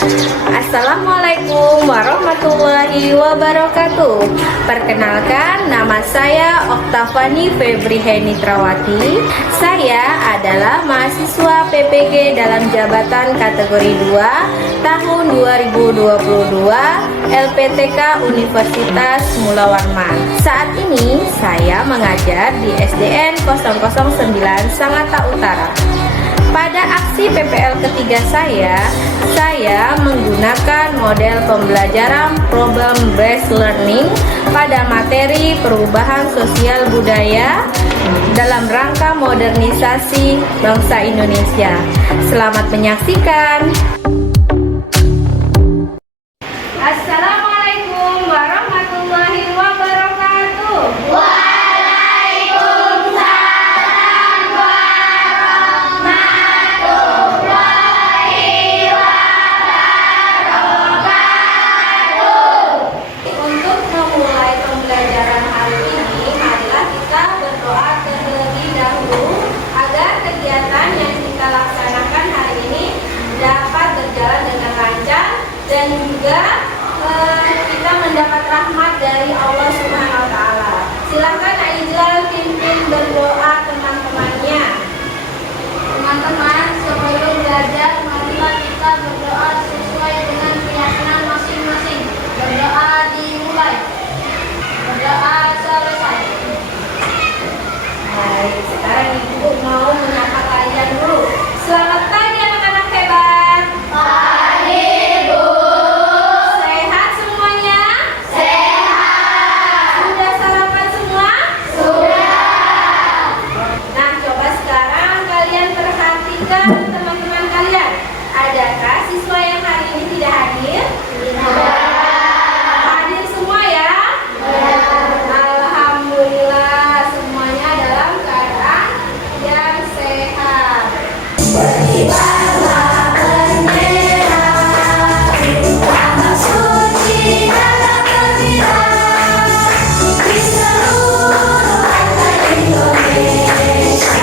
Assalamualaikum warahmatullahi wabarakatuh. Perkenalkan, nama saya Oktavani Febri Henitrawati. Saya adalah mahasiswa PPG dalam jabatan kategori 2 tahun 2022 LPTK Universitas Mula Warman. Saat ini saya mengajar di SDN 009 Sangatta Utara. Pada aksi PPL ketiga saya menggunakan model pembelajaran problem based learning pada materi perubahan sosial budaya dalam rangka modernisasi bangsa Indonesia. Selamat menyaksikan. Assalamualaikum warahmatullahi wabarakatuh. Dan juga kita mendapat rahmat dari Allah Subhanahu wa Ta'ala. Silakan Aijal pimpin berdoa teman-temannya. Teman-teman, sebelum belajar, marilah kita berdoa sesuai dengan keyakinan masing-masing. Berdoa dimulai, berdoa selesai. Baik, sekarang Ibu mau menyapa kalian dulu. Selamat pagi anak-anak hebat. Teman-teman kalian, adakah siswa yang hari ini tidak hadir? Hadir semua ya? Alhamdulillah, semuanya dalam keadaan yang sehat. Berkibarlah bendera, nama suci dalam gembira di seluruh harta Indonesia.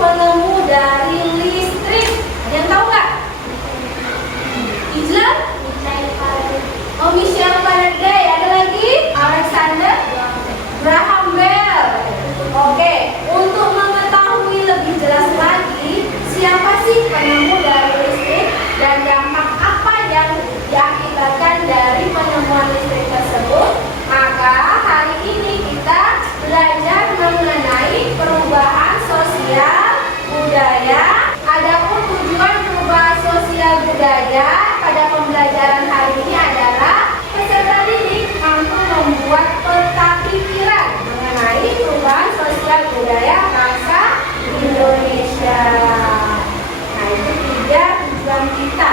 Penemu dari listrik, ada yang tahu nggak? Ijlan? Oh, Michel Faraday. Ada lagi? Alexander Graham Bell. Oke, untuk mengetahui lebih jelas lagi siapa sih penemu dari listrik dan dampak apa yang diakibatkan dari penemuan listrik tersebut, maka hari ini kita belajar mengenai perubahan sosial budaya. Adapun tujuan perubahan sosial budaya pada pembelajaran hari ini adalah peserta didik mampu membuat peta pikiran mengenai perubahan sosial budaya bangsa Indonesia. Nah, itu 3 tujuan kita.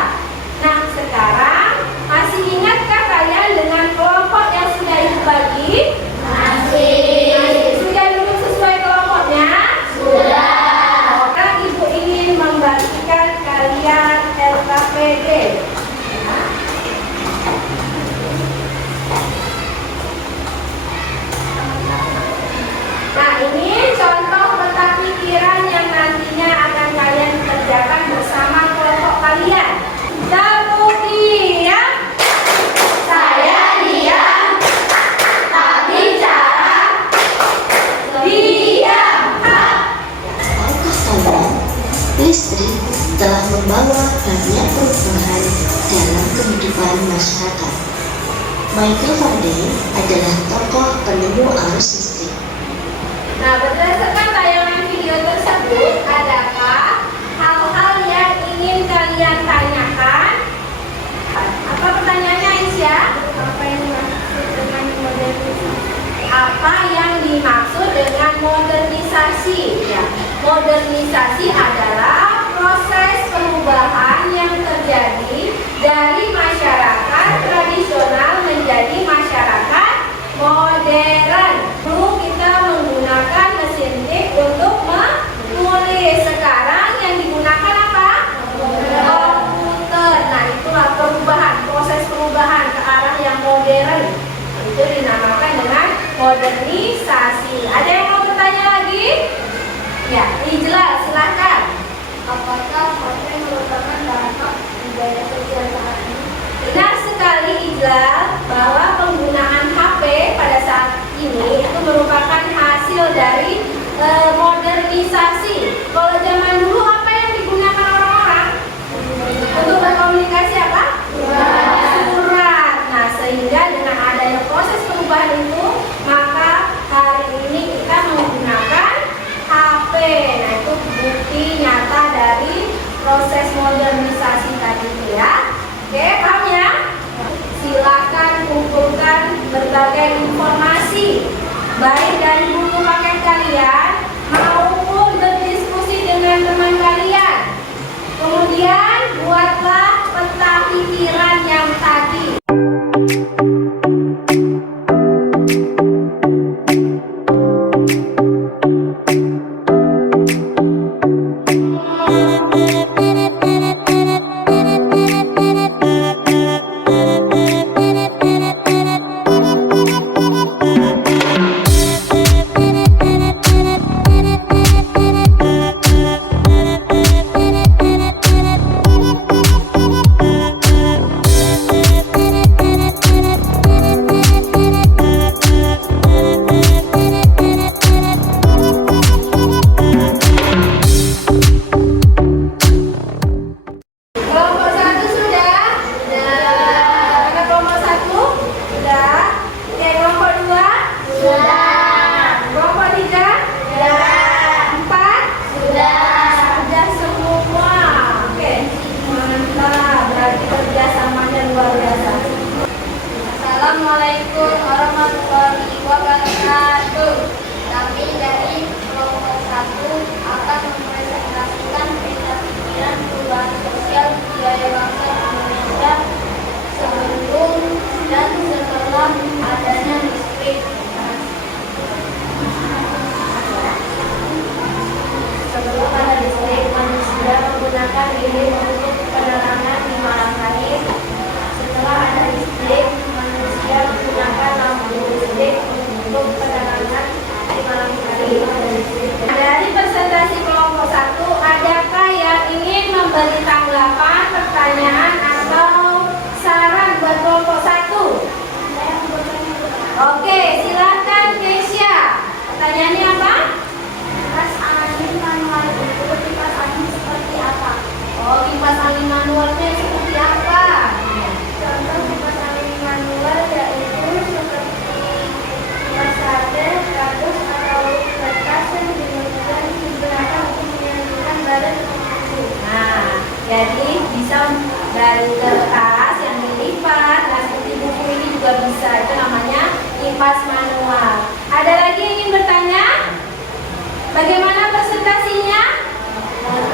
Nah, sekarang masih ingatkah kalian dengan kelompok yang sudah Ibu bagi? Masih. Sudah duduk sesuai kelompoknya? Sudah. Ibu ingin membagikan kalian LKPD. Nah, ini contoh peta pikiran yang nantinya akan kalian kerjakan bersama kelompok kalian. Tepuk diam. Saya diam. Tak bicara. Diam. Tahukah kalian, listrik telah membawa banyak perubahan dalam kehidupan masyarakat. Michael Faraday adalah tokoh penemu arus listrik. Nah, berdasarkan tayangan video tersebut, adakah hal-hal yang ingin kalian tanyakan? Apa pertanyaannya, Aisyah? Apa yang dimaksud dengan modernisasi? Apa yang dimaksud dengan modernisasi? Ya, modernisasi adalah proses perubahan yang terjadi dari masyarakat tradisional menjadi masyarakat modern. Dulu kita menggunakan mesin tik untuk menulis. Sekarang yang digunakan apa? Komputer. Nah, itulah perubahan, proses perubahan ke arah yang modern. Itu dinamakan dengan modernisasi. Ada yang mau bertanya lagi? Ya, Ijla, silakan. Apakah HP merupakan dampak budaya sosial saat ini? Benar sekali, Ijla, bahwa penggunaan HP pada saat ini itu merupakan hasil dari modernisasi. Kalau zaman dulu apa yang digunakan orang-orang? Untuk berkomunikasi apa? Surat. Nah, sehingga dengan adanya proses perubahan itu, maka hari ini kita menggunakan HP. Nah, itu bukti nyata dari proses modernisasi tadi itu ya. Oke, paham ya? Silakan kumpulkan berbagai informasi baik dari buku paket kalian maupun berdiskusi dengan teman kalian. Kemudian buatlah peta pikiran yang tadi. Kelompok 1 sudah? Ada kelompok 1? Sudah. Oke, kelompok 2? Sudah. Kelompok 3? Sudah. 4? Sudah. Sudah semua. Oke, mantap. Berarti kerjasamanya luar biasa. Assalamualaikum warahmatullahi wabarakatuh. Kami dari kelompok 1 akan mempresentasikan peta pikiran perubahan sosial budaya bangsa Indonesia sebelum dan setelah adanya listrik. Sebelum ada listrik, manusia menggunakan lilin untuk penerangan di malam hari. Setelah ada listrik, manusia menggunakan lampu listrik untuk penerangan di malam hari. Dari presentasi kelompok 1, adakah yang ingin memberi tanggapan, pertanyaan atau saran buat kelompok 1? Oke, silakan Keisha. Pertanyaannya apa? Kipas angin manual itu kipas angin seperti apa? Oh, kipas angin manualnya seperti apa? Contoh kipas angin manual yaitu seperti kipas saja, kardus atau kertas yang digunakan untuk menyatukan badan buku. Nah, jadi bisa dari kertas yang dilipat, nah seperti buku ini juga bisa. Itu namanya kipas manual. Ada lagi yang ingin bertanya? Bagaimana presentasinya?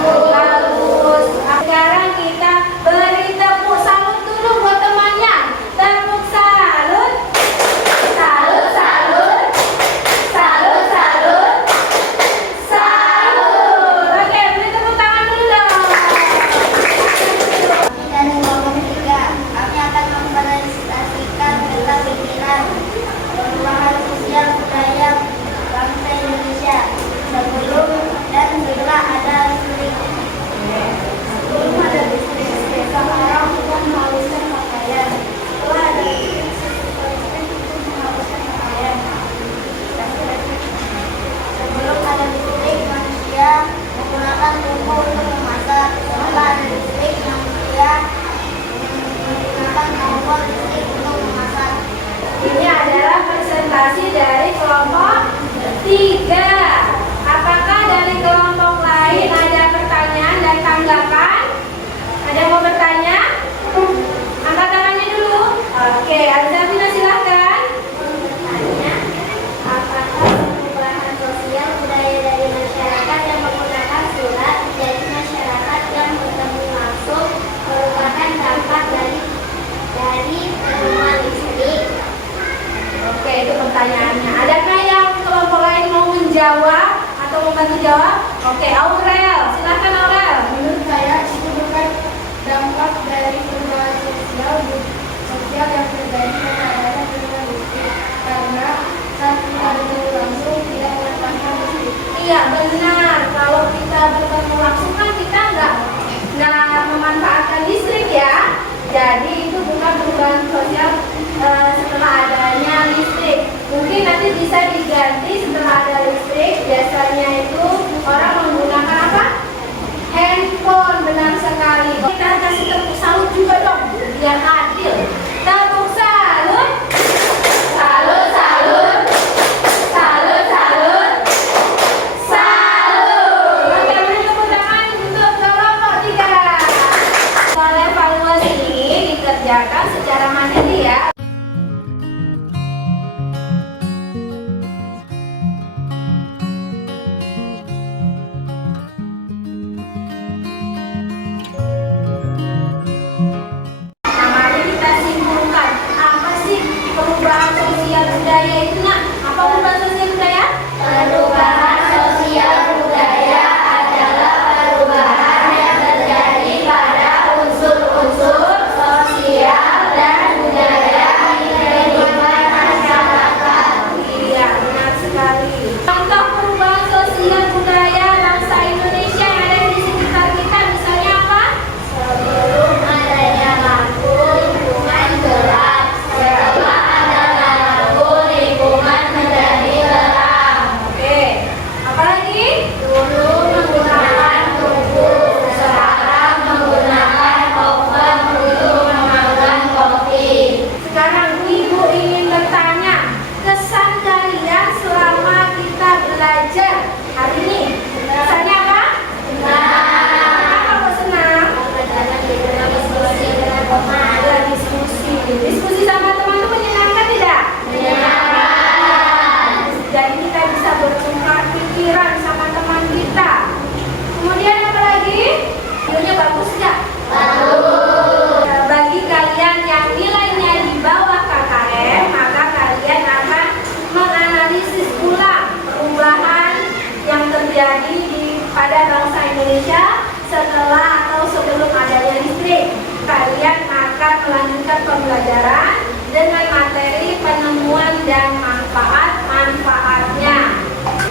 Bagus. Sekarang kita beri tepuk salut dulu buat temannya. Tepuk salut. Salut, salut. Salut, salut. Salut. Oke, beri tepuk tangan dulu dong. Kita kasih tepuk salut juga dong, biar adil. Tepuk salut. Salut, salut. Salut, salut. Salut. Oke, beri tepuk tangan untuk kelompok 3. Soal evaluasi ini dikerjakan secara mandiri ya. Nah, mari kita simpulkan apa sih perubahan sosial budaya itu, nak? Apa perubahan sosial budaya? Perubahan sosial budaya adalah perubahan yang terjadi pada unsur-unsur sosial dan budaya di kehidupan masyarakat. Iya, benar sekali. Contoh perubahan sosial budaya bangsa Indonesia yang ada di sekitar kita, misalnya apa? Sebelum adanya lampu, lingkungan gelap. Setelah ada lampu, lingkungan menjadi terang. Oke, apalagi? Dulu menggunakan tungku, sekarang menggunakan oven untuk memanggang kopi. Sekarang ibu ingin bertanya, kesan kalian selama kita belajar hari ini? Kesannya apa? Kenapa kok senang? Ada diskusi. Diskusi sama teman itu menyenangkan tidak? Jadi kita bisa bertukar pikiran sama teman kita. Kemudian apa lagi? Videonya bagus nggak? Bagi kalian yang nilainya di bawah KKM, maka kalian akan menganalisis ulang perubahan yang terjadi pada bangsa Indonesia setelah atau sebelum adanya listrik. Kalian akan melanjutkan pembelajaran dengan materi penemuan dan manfaat-manfaatnya.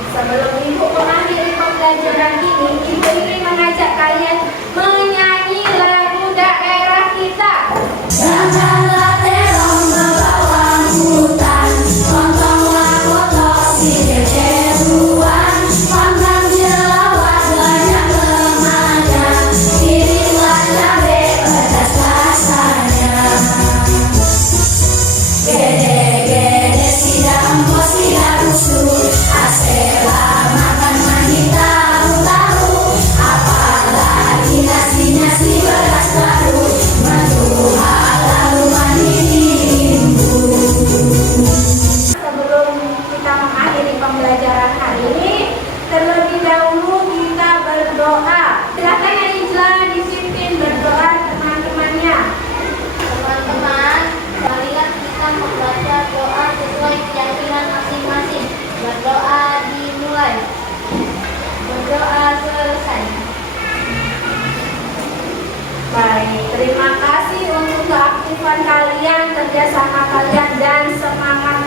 Sebelum ibu mengakhiri pembelajaran ini, ibu ingin mengajak kalian menyanyi lagu daerah kita. Janganlah terong ke bawah hutan, pontonglah kotor si jeruan, panggang jelawat banyak remaja, kirimlah cabe pedas rasanya. Gede-gede sidang kos tidak usul, aselah makan mandi tahu-tahu, apalagi nasi-nasi beras baru, mentua lalu mandi rimbu. Sebelum kita mengakhiri pembelajaran hari ini, terlebih dahulu kita berdoa. Silakan Najla dipimpin berdoa teman-temannya. Teman-teman, marilah kita membaca doa sesuai keyakinan masing-masing. Berdoa dimulai. Berdoa selesai. Baik, terima kasih untuk keaktifan kalian, kerjasama kalian, dan semangat